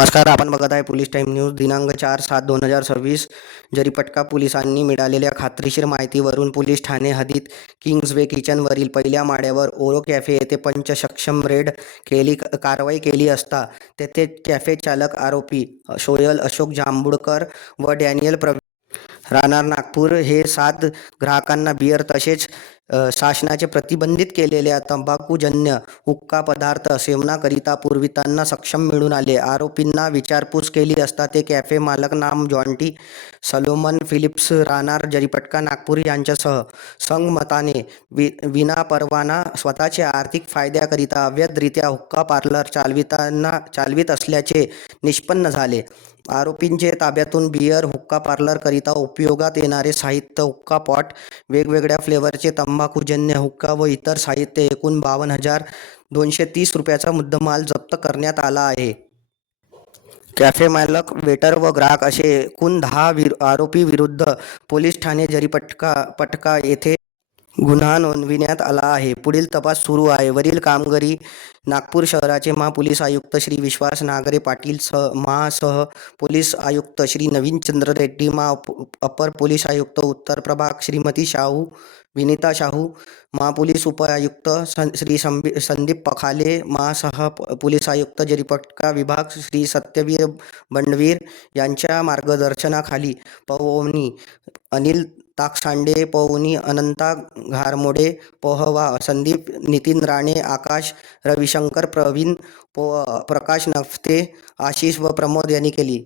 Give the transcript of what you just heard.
नमस्कार. आपण बघत आहे पोलीस टाइम न्यूज. दिनांक 4/7/2026. जरीपटका पोलिसांनी मिळालेल्या खात्रीशीर माहितीवरून पोलीस ठाणे हद्दीत किंग्जवे किचनवरील पहिल्या माळ्यावर ओरो कॅफे येथे पंचसक्षम रेड कारवाई केली असता तेथे कॅफे चालक आरोपी सोयल अशोक जांभुळकर व डॅनियल राहणार नागपूर हे 7 ग्राहकांना बियर तसेच शासनाचे प्रतिबंधित केलेल्या तंबाखूजन्य हुक्का पदार्थ सेवनाकरिता पुरविताना सक्षम मिळून आले. आरोपींना विचारपूस केली असता ते कॅफे मालक नाम जॉन्टी सलोमन फिलिप्स राहणार जरीपटका नागपूर यांच्यासह संगमताने विनापरवाना स्वतःच्या आर्थिक फायद्याकरिता अवैधरित्या हुक्का पार्लर चालवित असल्याचे निष्पन्न झाले. आरोपींचे ताब्यातून बियर हुक्का पार्लरकरिता उपयोगात येणारे साहित्य, हुक्का पॉट, वेगवेगळ्या फ्लेवरचे तंबाखूजन्य हुक्का व इतर साहित्य एकूण 52,230 रुपयाचा मुद्देमाल जप्त करण्यात आला आहे. कॅफे मालक, वेटर व ग्राहक असे एकूण 10 आरोपी विरुद्ध पोलीस ठाणे जरीपटका येथे गुन्हा नोंदविण्यात आला आहे. पुढील तपास सुरू आहे. वरील कामगिरी नागपूर शहराचे महापोलीस आयुक्त श्री विश्वास नागरे पाटील, सह पोलीस आयुक्त श्री नवीन चंद्र रेड्डी, अपर पोलीस आयुक्त उत्तर प्रभाग श्रीमती विनीता शाहू, महापोलीस उपायुक्त श्री संदीप पखाले, सह पोलीस आयुक्त जरीपटका विभाग श्री सत्यवीर बंडवीर यांच्या मार्गदर्शनाखाली पवनी अनिल ताकसांडे, पवनी अनंता घारमोडे, पोहवा संदीप, नितीन राणे, आकाश रविशंकर, प्रवीण प्रकाश नफ्ते, आशिष व प्रमोद यांनी केली.